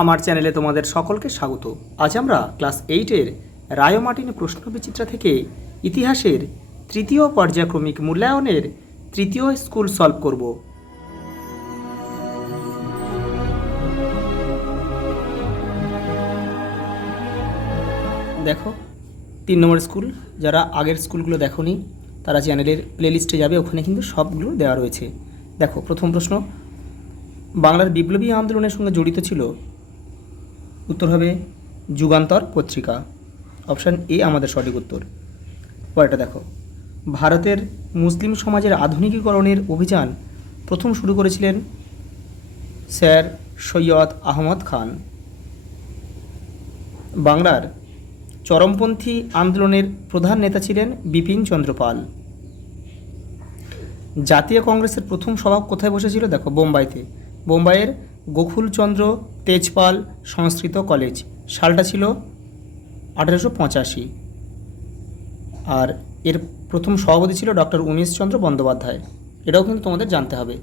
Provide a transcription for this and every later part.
আমার চ্যানেলে তোমাদের সকলকে স্বাগত। আজ আমরা ক্লাস 8-এর রায় ও মার্টিন প্রশ্নবিচিত্রা থেকে ইতিহাসের তৃতীয় পর্যায়ক্রমিক মূল্যায়নের তৃতীয় স্কুল সলভ করব। দেখো 3 নম্বর স্কুল, যারা আগের স্কুলগুলো দেখোনি তারা চ্যানেলের প্লেলিস্টে যাবে, ওখানে কিন্তু সবগুলো দেওয়া রয়েছে। দেখো প্রথম প্রশ্ন, বাংলার বিপ্লবী আন্দোলনের সঙ্গে জড়িত ছিল? উত্তর হবে যুগান্তর পত্রিকা, অপশান এ আমাদের সঠিক উত্তর। পরেরটা দেখো, ভারতের মুসলিম সমাজের আধুনিকীকরণের অভিযান প্রথম শুরু করেছিলেন স্যার সৈয়দ আহমদ খান। বাংলার চরমপন্থী আন্দোলনের প্রধান নেতা ছিলেন বিপিন চন্দ্র পাল। জাতীয় কংগ্রেসের প্রথম সভা কোথায় বসেছিল? দেখো বোম্বাইতে, বোম্বাইয়ের গোকুলচন্দ্র তেজপাল সংস্কৃত কলেজ, সালটা ছিল 1885। আর এর প্রথম সভাপতি ছিল ডক্টর উমেশচন্দ্র বন্দ্যোপাধ্যায়, এটাও কিন্তু তোমাদের জানতে হবে।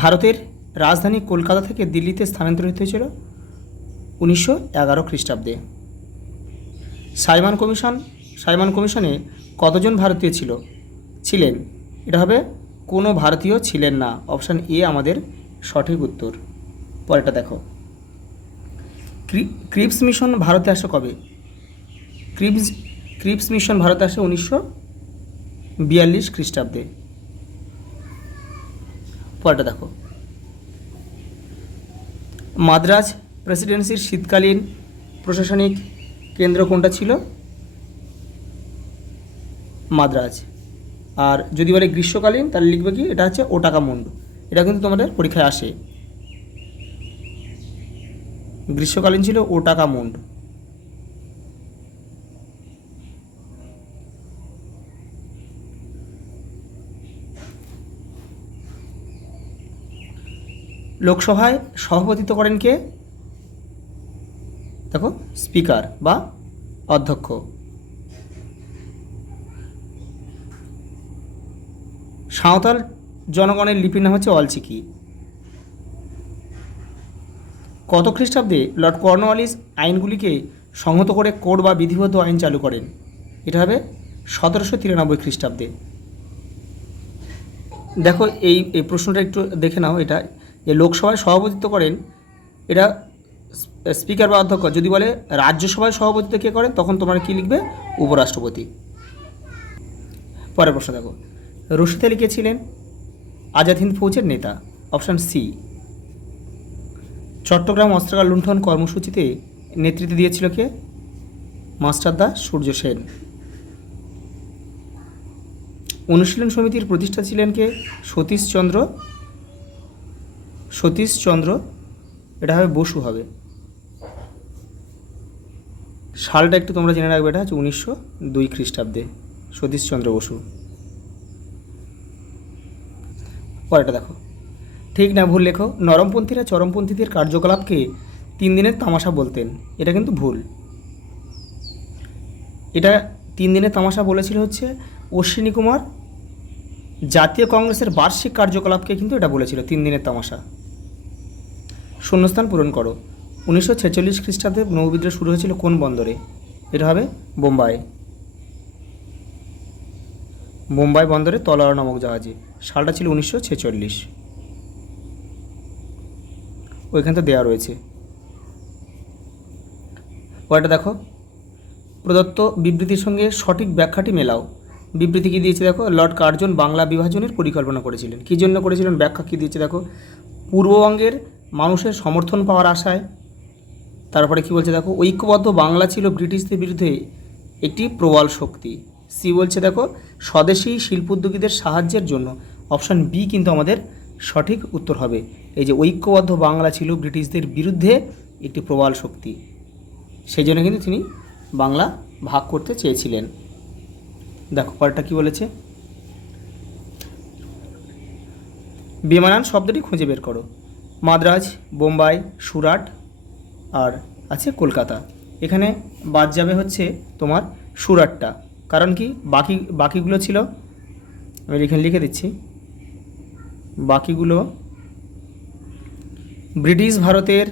ভারতের রাজধানী কলকাতা থেকে দিল্লিতে স্থানান্তরিত হয়েছিল 1911 খ্রিস্টাব্দে। সাইমন কমিশনে কতজন ভারতীয় ছিলেন? এটা হবে কোনো ভারতীয় ছিলেন না, অপশান এ আমাদের সঠিক উত্তর। পরেরটা দেখো, ক্রিপস মিশন ভারতে আসে কবে? ক্রিপস মিশন ভারতে আসে 1942 খ্রিস্টাব্দে। পরেরটা দেখো, মাদ্রাজ প্রেসিডেন্সির শীতকালীন প্রশাসনিক কেন্দ্র কোনটা ছিল? মাদ্রাজ। আর যদি বলে গ্রীষ্মকালীন তাহলে লিখবে কি? এটা হচ্ছে ওটাকামুন্ডু, এটা কিন্তু তোমাদের পরীক্ষায় আসে। গ্রীষ্মকালীন ছিল ওটাকামুন্ড। লোকসভায় সভাপতিত্ব করেন কে? দেখো স্পিকার বা অধ্যক্ষ। সাঁওতাল জনগণের লিপির নাম হচ্ছে অলচিকি। কত খ্রিস্টাব্দে লর্ড কর্নওয়ালিস আইনগুলিকে সংহত করে কোড বা বিধিবদ্ধ আইন চালু করেন? এটা হবে 1793 খ্রিস্টাব্দে। দেখো এই প্রশ্নটা একটু দেখে নাও, এটা যে লোকসভায় সভাপতিত্ব করেন এটা স্পিকার বা অধ্যক্ষ। যদি বলে রাজ্যসভায় সভাপতিত্ব কে করেন তখন তোমরা কী লিখবে? উপরাষ্ট্রপতি। পরের প্রশ্ন দেখো, রশিদ আলী কে ছিলেন? আজাদ হিন্দ ফৌজের নেতা, অপশান সি। চট্টগ্রাম অস্ত্রাগার লুণ্ঠন কর্মসূচিতে নেতৃত্ব দিয়েছিল কে? মাস্টারদা সূর্য সেন। অনুশীলন সমিতির প্রতিষ্ঠাতা ছিলেন কে? সতীশচন্দ্র, এটা হবে বসু হবে। সালটা একটু তোমরা জেনে রাখবে, এটা হচ্ছে 1902 খ্রিস্টাব্দে, সতীশচন্দ্র বসু। পরেরটা দেখো, ঠিক না ভুল লেখো। নরমপন্থীরা চরমপন্থীদের কার্যকলাপকে 3 দিনের তামাশা বলতেন, এটা কিন্তু ভুল। এটা 3 দিনের তামাশা বলেছিল হচ্ছে অশ্বিনী কুমার। জাতীয় কংগ্রেসের বার্ষিক কার্যকলাপকে কিন্তু এটা বলেছিল 3 দিনের তামাশা। শূন্যস্থান পূরণ করো। 1946 খ্রিস্টাব্দে নৌবিদ্রোহ শুরু হয়েছিল কোন বন্দরে? এটা হবে বোম্বাই বন্দরে তলোয়ার নামক জাহাজে, সালটা ছিল 1946। ওইখান তো দেওয়া রয়েছে। পরেরটা দেখো, প্রদত্ত বিবৃতির সঙ্গে সঠিক ব্যাখ্যাটি মেলাও। বিবৃতি কী দিয়েছে দেখো, লর্ড কার্জন বাংলা বিভাজনের পরিকল্পনা করেছিলেন। কী জন্য করেছিলেন? ব্যাখ্যা কী দিয়েছে দেখো, পূর্ববঙ্গের মানুষের সমর্থন পাওয়ার আশায়। তারপরে কি বলছে দেখো, ঐক্যবদ্ধ বাংলা ছিল ব্রিটিশদের বিরুদ্ধে একটি প্রবল শক্তি। সি বলছে দেখো, স্বদেশী শিল্পোদ্যোগীদের সাহায্যের জন্য, অপশান বি কিন্তু আমাদের সঠিক উত্তর হবে। এই যে ঐক্যবদ্ধ বাংলা ছিল ব্রিটিশদের বিরুদ্ধে একটি প্রবল শক্তি, সেই জন্য কিন্তু তিনি বাংলা ভাগ করতে চেয়েছিলেন। দেখো পরেরটা কী বলেছে, বেমানান শব্দটি খুঁজে বের করো। মাদ্রাজ, বোম্বাই, সুরাট আর আছে কলকাতা। এখানে বাদ যাবে হচ্ছে তোমার সুরাটটা, কারণ কি বাকিগুলো ছিল, আমি এখানে লিখে দিচ্ছি, বাকিগুলো ব্রিটিশ ভারতের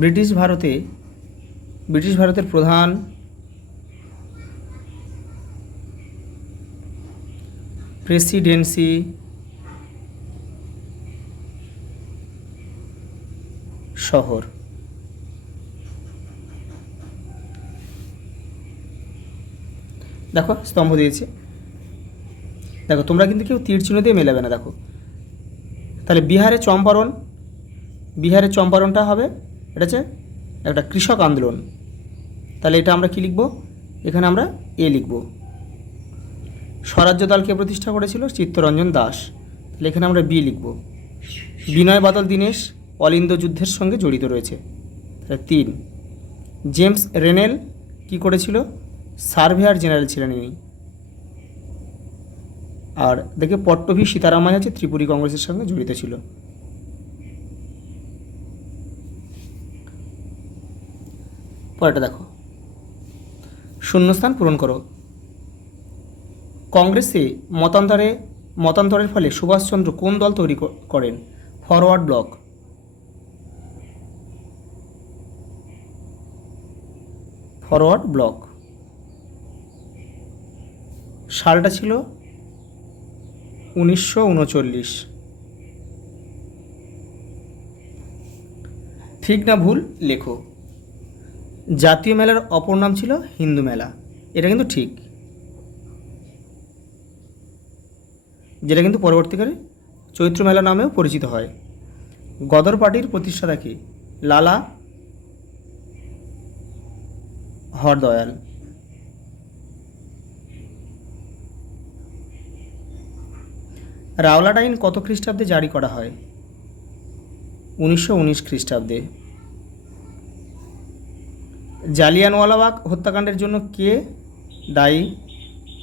ব্রিটিশ ভারতের প্রধান প্রেসিডেন্সি শহর। দেখো স্তম্ভ দিয়েছে, দেখো তোমরা কিন্তু কেউ তীর চিহ্ন দিয়ে মেলাবে না। দেখো তাহলে বিহারের চম্পারণটা হবে, এটা হচ্ছে একটা কৃষক আন্দোলন। তাহলে এটা আমরা কি লিখব, এখানে আমরা এ লিখব। স্বরাজ্য দলকে প্রতিষ্ঠা করেছিল চিত্তরঞ্জন দাস, তাহলে এখানে আমরা বি লিখব। বিনয় বাদল দীনেশ অলিন্দ যুদ্ধের সঙ্গে জড়িত রয়েছে, তাহলে 3। জেমস রেনেল কি করেছিল, সার্ভেয়ার জেনারেল ছিলেন ইনি। আর দেখে পট্টভি সীতারামাই আছে ত্রিপুরী কংগ্রেসের সঙ্গে জড়িত ছিল। পরেরটা দেখো, শূন্যস্থান পূরণ করো। কংগ্রেসে মতান্তরের ফলে সুভাষচন্দ্র কোন দল তৈরি করেন? Forward block. সালটা ছিল 1939। ঠিক না ভুল লেখো। জাতীয় মেলার অপর নাম ছিল হিন্দু মেলা, এটা কিন্তু ঠিক, যেটা কিন্তু পরবর্তীকালে চৈত্র মেলা নামেও পরিচিত হয়। গদর পার্টির প্রতিষ্ঠাতা কি? লালা হরদয়াল। রাওলাট আইন কত খ্রিস্টাব্দে জারি করা হয়? 1919 খ্রিস্টাব্দে। জালিয়ানওয়ালাবাগ হত্যাকাণ্ডের জন্য কে দায়ী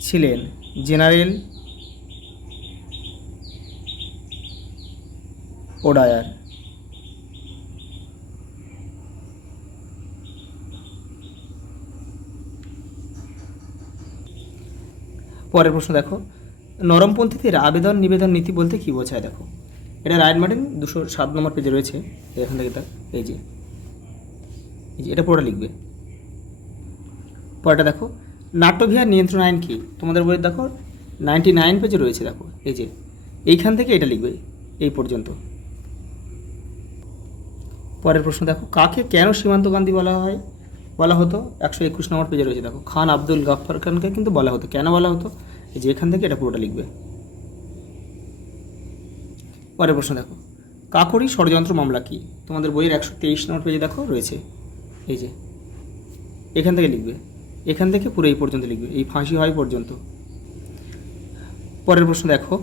ছিলেন? জেনারেল ওডায়ার। পরের প্রশ্ন দেখো, নরমপন্থীদের আবেদন নিবেদন নীতি বলতে কী বোঝায়? দেখো এটা রায়ট মার্টিন 207 নম্বর পেজে রয়েছে, এখান থেকে এই যে এটা পুরোটা লিখবে। পরেরটা দেখো, নাট্যবিহার নিয়ন্ত্রণ আইন কি? তোমাদের বইয়ের দেখো 99 পেজে রয়েছে, দেখো এই যে এইখান থেকে এটা লিখবে এই পর্যন্ত। পরের প্রশ্ন দেখো, কাকে কেন সীমান্ত গান্ধী বলা হতো? 121 নম্বর পেজে রয়েছে, দেখো খান আব্দুল গাফফার খানকে কিন্তু বলা হতো। কেন বলা হতো? এই যে এখান থেকে এটা পুরোটা লিখবে। পরের প্রশ্ন দেখো, কাকরি ষড়যন্ত্র মামলা কি? তোমাদের বইয়ের 123 নম্বর পেজে দেখো রয়েছে, এই যে এখান থেকে লিখবে, এখান থেকে পুরো এই পর্যন্ত লিখবে, এই ফাঁসি হয় পর্যন্ত। পরের প্রশ্ন দেখো,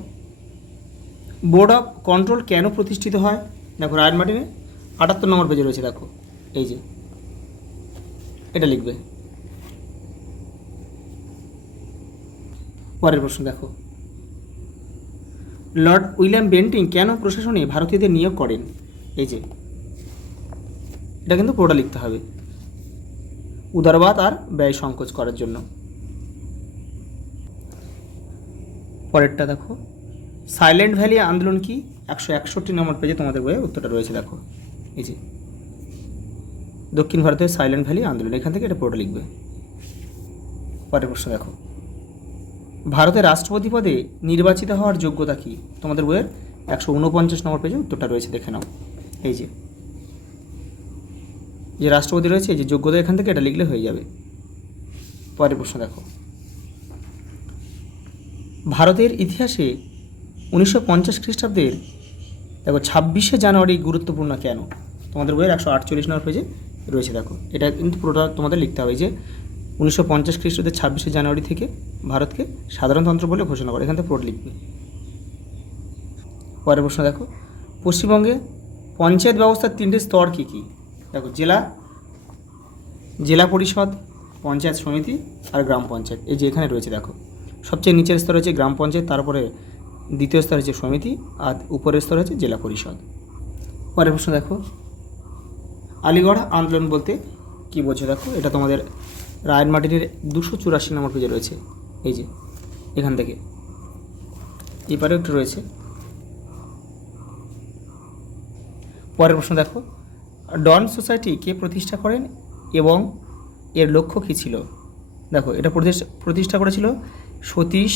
বোর্ড অফ কন্ট্রোল কেন প্রতিষ্ঠিত হয়? দেখো রায়ট মার্টিনে 78 নম্বর পেজে রয়েছে, দেখো এই যে এটা লিখবে। পরের প্রশ্ন দেখো, লর্ড উইলিয়াম বেন্টিং কেন প্রশাসনে ভারতীয়দের নিয়োগ করেন? এই যে এটা কিন্তু পুরোটা লিখতে হবে, উদারবাদ আর ব্যয় সংকোচ করার জন্য। পরেরটা দেখো, সাইলেন্ট ভ্যালি আন্দোলন কি? 161 নম্বর পেজে তোমাদের বইয়ে উত্তরটা রয়েছে, দেখো এই যে দক্ষিণ ভারতের সাইলেন্ট ভ্যালি আন্দোলন, এখান থেকে এটা পুরোটা লিখবে। পরের প্রশ্ন দেখো, ভারতের রাষ্ট্রপতি পদে নির্বাচিত হওয়ার যোগ্যতা কি? তোমাদের বইয়ের 149 নম্বর পেজে উত্তরটা রয়েছে, দেখে নাও এই যে রাষ্ট্রপতি রয়েছে, এই যে যোগ্যতা, এখান থেকে এটা লিখলে হয়ে যাবে। পরের প্রশ্ন দেখো, ভারতের ইতিহাসে 1950 খ্রিস্টাব্দের দেখো 26শে জানুয়ারি গুরুত্বপূর্ণ কেন? তোমাদের বইয়ের 148 নম্বর পেজে রয়েছে, দেখো এটা কিন্তু পুরোটা তোমাদের লিখতে হবে যে 1950 খ্রিস্টাব্দের 26শে জানুয়ারি থেকে ভারতকে সাধারণতন্ত্র বলে ঘোষণা করে, এখান থেকে পুরোটা লিখবে। পরের প্রশ্ন দেখো, পশ্চিমবঙ্গে পঞ্চায়েত ব্যবস্থার 3টে স্তর কী কী? দেখো জেলা পরিষদ, পঞ্চায়েত সমিতি আর গ্রাম পঞ্চায়েত, এই যে এখানে রয়েছে। দেখো সবচেয়ে নিচের স্তর হচ্ছে গ্রাম পঞ্চায়েত, তারপরে দ্বিতীয় স্তর হচ্ছে সমিতি, আর উপরের স্তর হচ্ছে জেলা পরিষদ। পরের প্রশ্ন দেখো, আলিগড় আন্দোলন বলতে কী বোঝো? দেখো এটা তোমাদের রায়ট মার্টিনের 284 নম্বর পেজে রয়েছে, এই যে এখান থেকে এপারেও একটু রয়েছে। পরের প্রশ্ন দেখো, ডন সোসাইটি কে প্রতিষ্ঠা করেন এবং এর লক্ষ্য কী ছিল? দেখো, এটা প্রতিষ্ঠা করেছিল সতীশ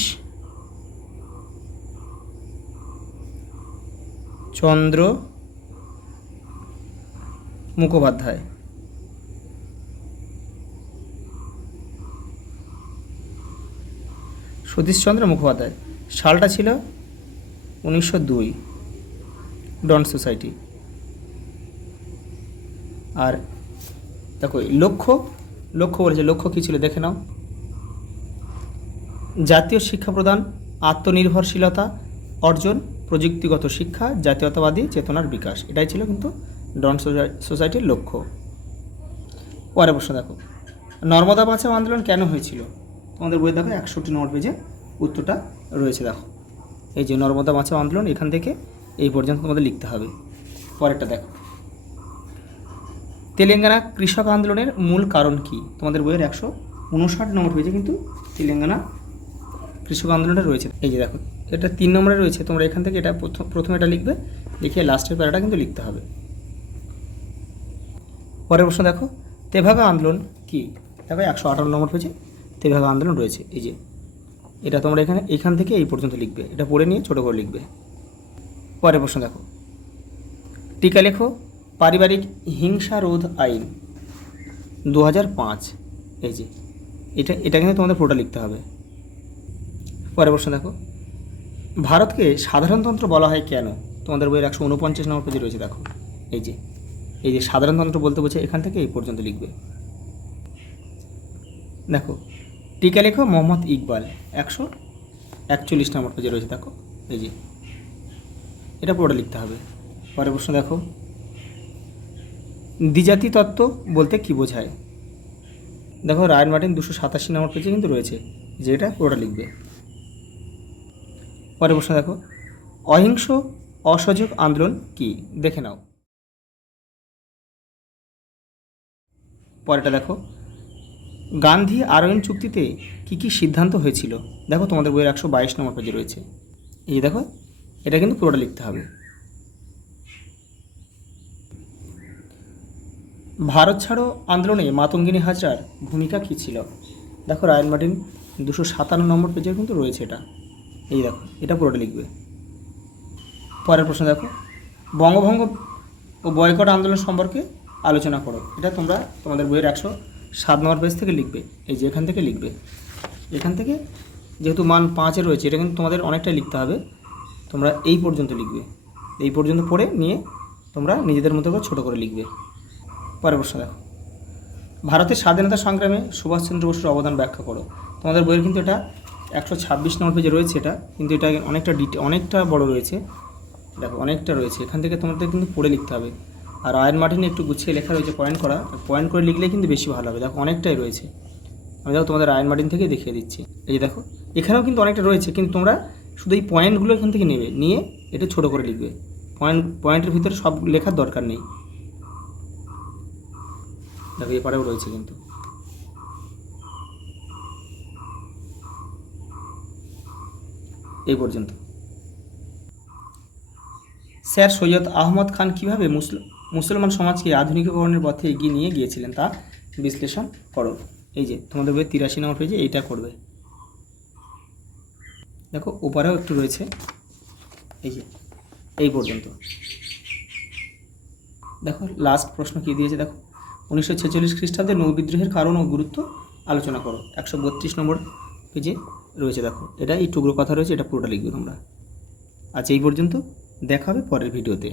চন্দ্র মুখোপাধ্যায়। সতীশচন্দ্র মুখোপাধ্যায়। সালটা ছিল 1902। ডন সোসাইটি। আর দেখো লক্ষ্য বলেছে, লক্ষ্য কী ছিল দেখে নাও। জাতীয় শিক্ষা প্রদান, আত্মনির্ভরশীলতা অর্জন, প্রযুক্তিগত শিক্ষা, জাতীয়তাবাদী চেতনার বিকাশ, এটাই ছিল কিন্তু ডন সোসাইটির লক্ষ্য। পরের প্রশ্ন দেখো, নর্মদা বাঁচাও আন্দোলন কেন হয়েছিল? তোমাদের বই দেখো 61 নম্বর পেজে উত্তরটা রয়েছে। দেখো, এই যে নর্মদা বাঁচাও আন্দোলন, এখান থেকে এই পর্যন্ত তোমাদের লিখতে হবে। পরেরটা দেখো, তেলেঙ্গানা কৃষক আন্দোলনের মূল কারণ কি? তোমাদের বইয়ের 159 নম্বর পেজে কিন্তু তেলেঙ্গানা কৃষক আন্দোলনটা রয়েছে। এই যে দেখো, এটা 3 নম্বরে রয়েছে। তোমরা এখান থেকে এটা প্রথমে এটা লিখবে, লিখে লাস্টের প্যারাটা কিন্তু লিখতে হবে। পরের প্রশ্ন দেখো, তেভাগা আন্দোলন কি? দেখো 158 নম্বর পেজে তেভাগা আন্দোলন রয়েছে। এই যে এটা তোমরা এখান থেকে এই পর্যন্ত লিখবে, এটা পড়ে নিয়ে ছোটো করে লিখবে। পরের প্রশ্ন দেখো, টিকা লেখো, পারিবারিক হিংসা রোধ আইন 2005। এই যে এটা কিন্তু তোমাদের পুরোটা লিখতে হবে। পরের প্রশ্ন দেখো, ভারতকে সাধারণতন্ত্র বলা হয় কেন? তোমাদের বইয়ের 149 নম্বর পেজে রয়েছে। দেখো, এই যে সাধারণতন্ত্র বলতে বলছে, এখান থেকে এই পর্যন্ত লিখবে। দেখো, টিকা লেখো মোহাম্মদ ইকবাল 141 নম্বর পেজে রয়েছে। দেখো, এই যে এটা পুরোটা লিখতে হবে। পরের প্রশ্ন দেখো, দ্বিজাতি তত্ত্ব বলতে কি বোঝায়? দেখো, রায়ন মার্টিন 287 নম্বর পেজে কিন্তু রয়েছে, যে এটা পুরোটা লিখবে। পরের প্রশ্ন দেখো, অহিংস অসহযোগ আন্দোলন কি? দেখে নাও। পরেরটা দেখো, গান্ধী আরোইন চুক্তিতে কি কি সিদ্ধান্ত হয়েছিল? দেখো, তোমাদের বইয়ের 122 নম্বর পেজে রয়েছে। এই যে দেখো, এটা কিন্তু পুরোটা লিখতে হবে। ভারত ছাড়ো আন্দোলনে মাতঙ্গিনী হাজরার ভূমিকা কী ছিল? দেখো, রায়ন মার্টিন 257 নম্বর পেজে কিন্তু রয়েছে এটা। এই দেখো, এটা পুরোটা লিখবে। পরের প্রশ্ন দেখো, বঙ্গভঙ্গ ও বয়কট আন্দোলন সম্পর্কে আলোচনা করো। এটা তোমরা তোমাদের বইয়ের 107 নম্বর পেজ থেকে লিখবে। এই যে এখান থেকে লিখবে। এখান থেকে যেহেতু মান 5-এ রয়েছে, এটা কিন্তু তোমাদের অনেকটাই লিখতে হবে। তোমরা এই পর্যন্ত লিখবে, এই পর্যন্ত পড়ে নিয়ে তোমরা নিজেদের মতো করে ছোটো করে লিখবে। পরের প্রশ্ন দেখো, ভারতের স্বাধীনতা সংগ্রামে সুভাষচন্দ্র বসুর অবদান ব্যাখ্যা করো। তোমাদের বইয়ের কিন্তু এটা 126 নম্বর পেজে রয়েছে এটা, কিন্তু এটা অনেকটা বড় রয়েছে। দেখো, অনেকটা রয়েছে, এখান থেকে তোমাদের কিন্তু পড়ে লিখতে হবে। আর রায়ন মার্টিনে একটু গুছিয়ে লেখা রয়েছে, পয়েন্ট করে লিখলে কিন্তু বেশি ভালো হবে। দেখো, অনেকটাই রয়েছে। আমি দেখো তোমাদের রায়ন মার্টিন থেকে দেখিয়ে দিচ্ছি। এই যে দেখো, এখানেও কিন্তু অনেকটা রয়েছে, কিন্তু তোমরা শুধু এই পয়েন্টগুলো এখান থেকে নিয়ে এটা ছোটো করে লিখবে। পয়েন্টের ভিতরে সব লেখার দরকার নেই। দেখো, এপারেও রয়েছে কিন্তু। এই পর্যন্ত। স্যার সৈয়দ আহমদ খান কীভাবে মুসলমান সমাজকে আধুনিকীকরণের পথে এগিয়ে নিয়ে গিয়েছিলেন তা বিশ্লেষণ করো। এই যে তোমাদের বই 83 নম্বর পেজে এইটা করবে। দেখো, ওপারেও একটু রয়েছে। এই যে এই পর্যন্ত। দেখো, লাস্ট প্রশ্ন কী দিয়েছে দেখো, 1946 খ্রিস্টাব্দে নৌবিদ্রোহের কারণ ও গুরুত্ব আলোচনা করো। 132 নম্বর পেজে রয়েছে। দেখো, এটা এই টুকরো কথা রয়েছে, এটা পুরোটা লিখবে তোমরা। আচ্ছা, এই পর্যন্ত। দেখা হবে পরের ভিডিওতে।